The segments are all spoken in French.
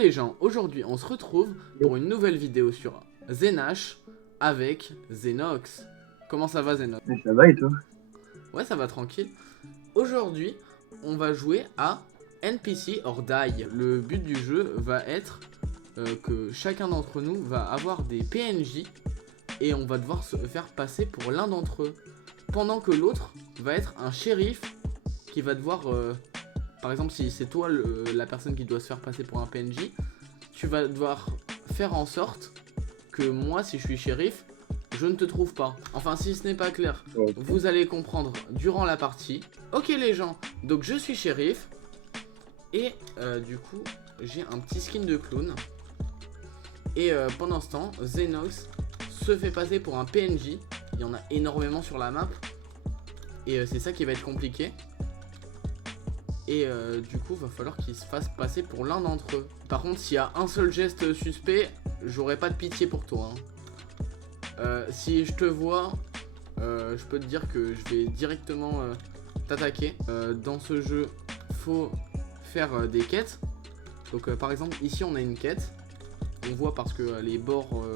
les gens, aujourd'hui on se retrouve pour une nouvelle vidéo sur Zenash avec Zenox. Comment ça va Zenox? Ça va et toi? Ouais, ça va tranquille. Aujourd'hui on va jouer à NPC or Die. Le but du jeu va être que chacun d'entre nous va avoir des PNJ et on va devoir se faire passer pour l'un d'entre eux. Pendant que l'autre va être un shérif qui va devoir... par exemple, si c'est toi la personne qui doit se faire passer pour un PNJ, tu vas devoir faire en sorte que moi, si je suis shérif, je ne te trouve pas. Enfin, si ce n'est pas clair, Ouais. vous allez comprendre durant la partie. Ok les gens, donc je suis shérif. Et du coup, j'ai un petit skin de clown. Et pendant ce temps, Zenox se fait passer pour un PNJ. Il y en a énormément sur la map. Et c'est ça qui va être compliqué. Et du coup, va falloir qu'il se fasse passer pour l'un d'entre eux. Par contre, s'il y a un seul geste suspect, j'aurai pas de pitié pour toi. Si je te vois, je peux te dire que je vais directement t'attaquer. Dans ce jeu, faut faire des quêtes. Donc par exemple, ici on a une quête. On voit parce que les bords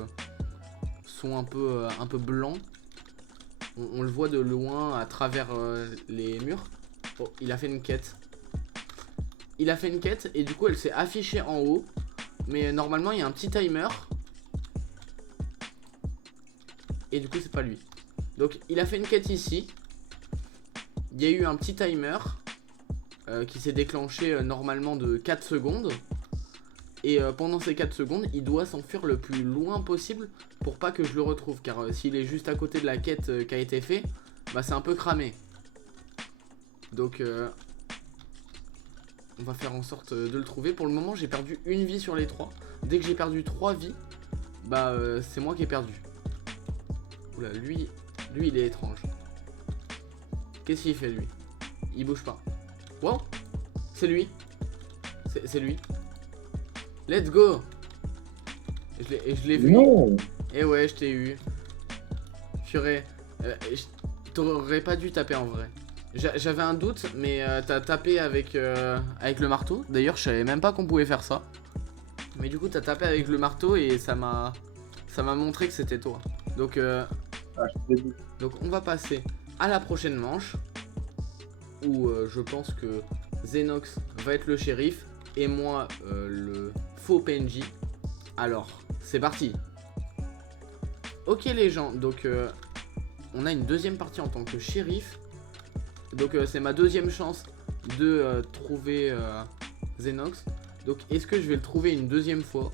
sont un peu blancs. On le voit de loin à travers les murs. Oh, il a fait une quête. Il a fait une quête et du coup elle s'est affichée en haut. Mais normalement il y a un petit timer. Et du coup c'est pas lui. Donc il a fait une quête ici. Il y a eu un petit timer qui s'est déclenché normalement de 4 secondes. Et pendant ces 4 secondes il doit s'enfuir le plus loin possible pour pas que je le retrouve. Car s'il est juste à côté de la quête qui a été faite, bah c'est un peu cramé. Donc on va faire en sorte de le trouver. Pour le moment j'ai perdu une vie sur les 3. Dès que j'ai perdu 3 vies, bah c'est moi qui ai perdu. Oula, lui il est étrange. Qu'est-ce qu'il fait lui? Il bouge pas. Wow, c'est lui. C'est lui. Let's go. Je l'ai vu. Non. Et ouais, je t'ai eu. Purée. T'aurais pas dû taper en vrai. J'avais un doute, mais t'as tapé avec le marteau. D'ailleurs, je savais même pas qu'on pouvait faire ça. Mais du coup, t'as tapé avec le marteau et ça m'a montré que c'était toi. Donc, donc, on va passer à la prochaine manche. Où je pense que Zenox va être le shérif et moi le faux PNJ. Alors, c'est parti. Ok les gens, donc on a une deuxième partie en tant que shérif. Donc c'est ma deuxième chance de trouver Zenox. Donc est-ce que je vais le trouver une deuxième fois?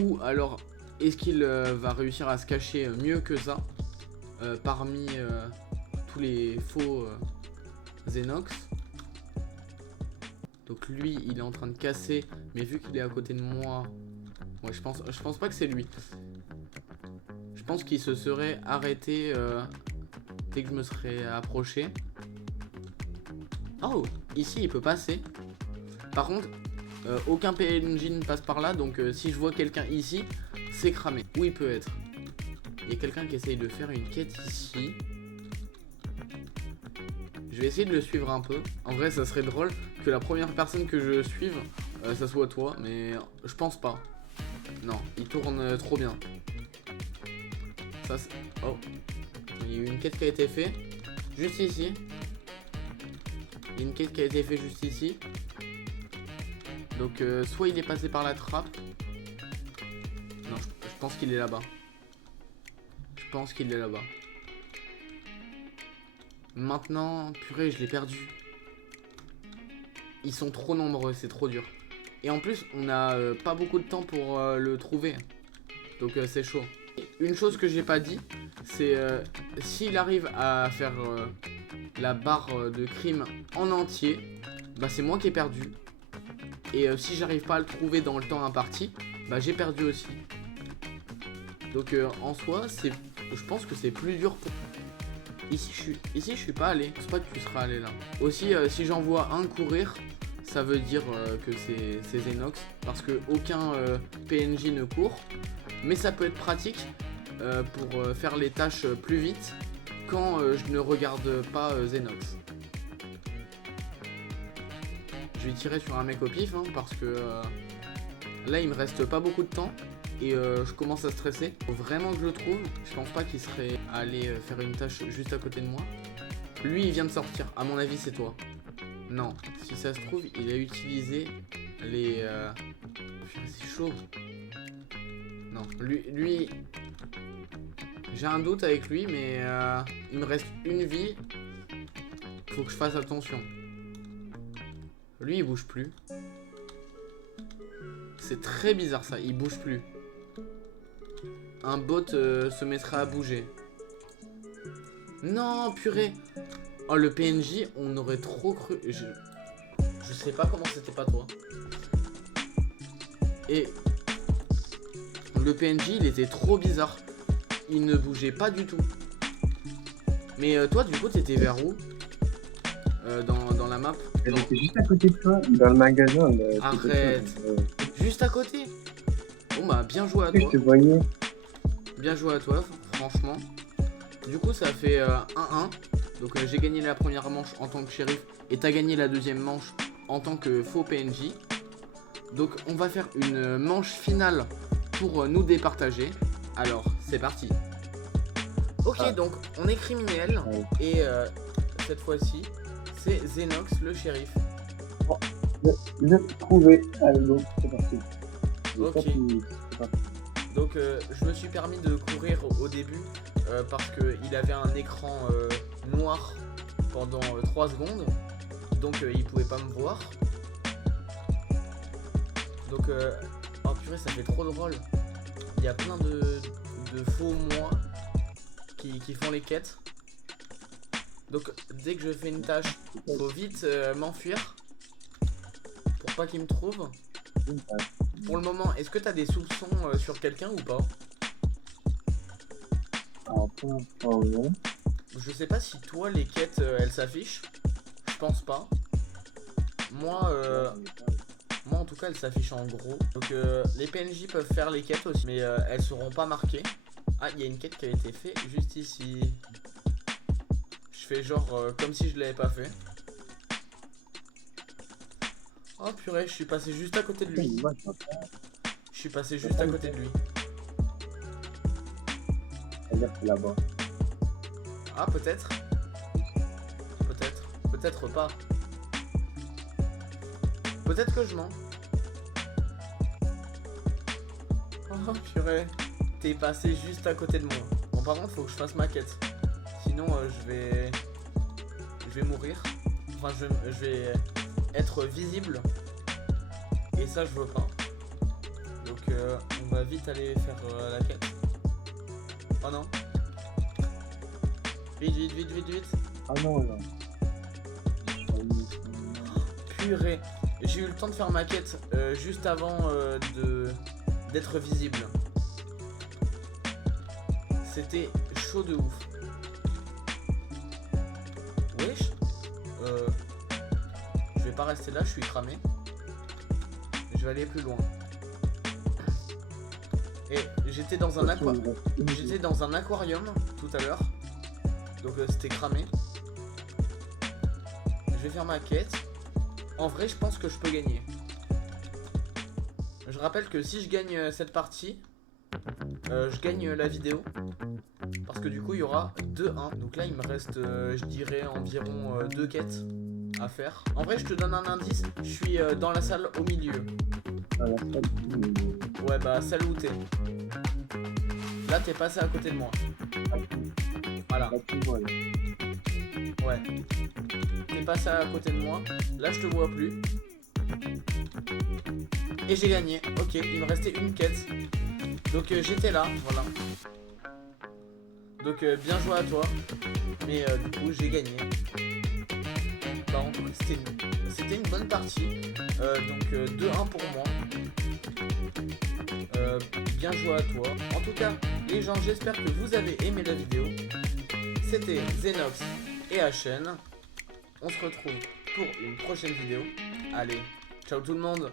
Ou alors est-ce qu'il va réussir à se cacher mieux que ça parmi tous les faux Zenox? Donc lui il est en train de casser, mais vu qu'il est à côté de moi, ouais, je pense pas que c'est lui. Je pense qu'il se serait arrêté dès que je me serais approché. Oh, ici il peut passer. Par contre, aucun PNJ ne passe par là, donc si je vois quelqu'un ici, c'est cramé. Où il peut être? Il y a quelqu'un qui essaye de faire une quête ici. Je vais essayer de le suivre un peu. En vrai, ça serait drôle que la première personne que je suive, ça soit toi, mais je pense pas. Non, il tourne trop bien. Ça, oh, il y a eu une quête qui a été faite juste ici. Il y a une quête qui a été faite juste ici. Donc, soit il est passé par la trappe. Non, je pense qu'il est là-bas. Je pense qu'il est là-bas. Maintenant, purée, je l'ai perdu. Ils sont trop nombreux, c'est trop dur. Et en plus, on a pas beaucoup de temps pour le trouver. Donc c'est chaud. Une chose que j'ai pas dit, c'est s'il arrive à faire la barre de crime en entier, bah c'est moi qui ai perdu. Et si j'arrive pas à le trouver dans le temps imparti, bah j'ai perdu aussi. Donc en soi, je pense que c'est plus dur pour... Ici je suis pas allé, je sais pas que tu seras allé là. Aussi si j'en vois un courir, ça veut dire que c'est Zenox. Parce que aucun PNJ ne court. Mais ça peut être pratique pour faire les tâches plus vite quand je ne regarde pas Zenox. je vais tirer sur un mec au pif hein, parce que là il me reste pas beaucoup de temps et je commence à stresser. Faut vraiment que je le trouve. Je pense pas qu'il serait allé faire une tâche juste à côté de moi. Lui il vient de sortir, à mon avis c'est toi. Non, si ça se trouve il a utilisé les... C'est chaud. Non, lui... J'ai un doute avec lui mais il me reste une vie. Faut que je fasse attention. Lui il bouge plus. C'est très bizarre ça, il bouge plus. Un bot se mettra à bouger. Non purée. Oh le PNJ on aurait trop cru. Je sais pas comment c'était pas toi. Et le PNJ il était trop bizarre. Il ne bougeait pas du tout. Mais toi du coup t'étais vers où dans la map? J'étais juste à côté de toi, dans le magasin. Arrête. Juste à côté. Bon bah bien joué à Je toi. te voyais. Bien joué à toi franchement. Du coup ça fait 1-1. Donc j'ai gagné la première manche en tant que shérif. Et t'as gagné la deuxième manche en tant que faux PNJ. Donc on va faire une manche finale pour nous départager. Alors c'est parti. Ok donc on est criminel. Et cette fois-ci c'est Xenox le shérif. Je trouvé. Allez go, c'est parti. Ok. Donc je me suis permis de courir au début parce qu'il avait un écran noir pendant 3 secondes. Donc il pouvait pas me voir. Donc oh purée ça fait trop drôle. Il y a plein de faux moi qui font les quêtes. Donc dès que je fais une tâche, faut vite m'enfuir pour pas qu'il me trouve. Pour le moment, est-ce que t'as des soupçons sur quelqu'un ou pas? Non. Je sais pas si toi les quêtes elles s'affichent. Je pense pas. Moi en tout cas elles s'affichent en gros. Donc les PNJ peuvent faire les quêtes aussi, mais elles seront pas marquées. Ah il y a une quête qui a été faite juste ici. Je fais genre comme si je l'avais pas fait. Oh purée, je suis passé juste à côté de lui. Je suis passé juste à côté de lui. C'est-à-dire que là-bas. Ah peut-être. Peut-être. Peut-être pas. Peut-être que je mens. Oh purée. T'es passé juste à côté de moi. Bon par contre faut que je fasse ma quête. Sinon je vais mourir. Enfin je vais être visible. Et ça je veux pas. Donc on va vite aller faire la quête. Oh non. Vite. Ah non, là. Purée. J'ai eu le temps de faire ma quête juste avant d'être visible. C'était chaud de ouf. Wesh. Je vais pas rester là, je suis cramé. Je vais aller plus loin. Et j'étais dans un aquarium tout à l'heure. Donc c'était cramé. Je vais faire ma quête. En vrai je pense que je peux gagner. Je rappelle que si je gagne cette partie, je gagne la vidéo. Parce que du coup il y aura 2-1. Donc là il me reste je dirais environ 2 quêtes à faire. En vrai je te donne un indice. Je suis dans la salle au milieu. Ouais bah celle où t'es. Là t'es passé à côté de moi. Voilà. Ouais. T'es passé à côté de moi. Là je te vois plus. Et j'ai gagné. Ok, il me restait une quête. Donc j'étais là, voilà. Donc bien joué à toi. Mais du coup j'ai gagné. Par contre c'était une bonne partie. Donc 2-1 pour moi. Bien joué à toi. En tout cas, les gens, j'espère que vous avez aimé la vidéo. C'était Xenox et HN. On se retrouve pour une prochaine vidéo. Allez, ciao tout le monde.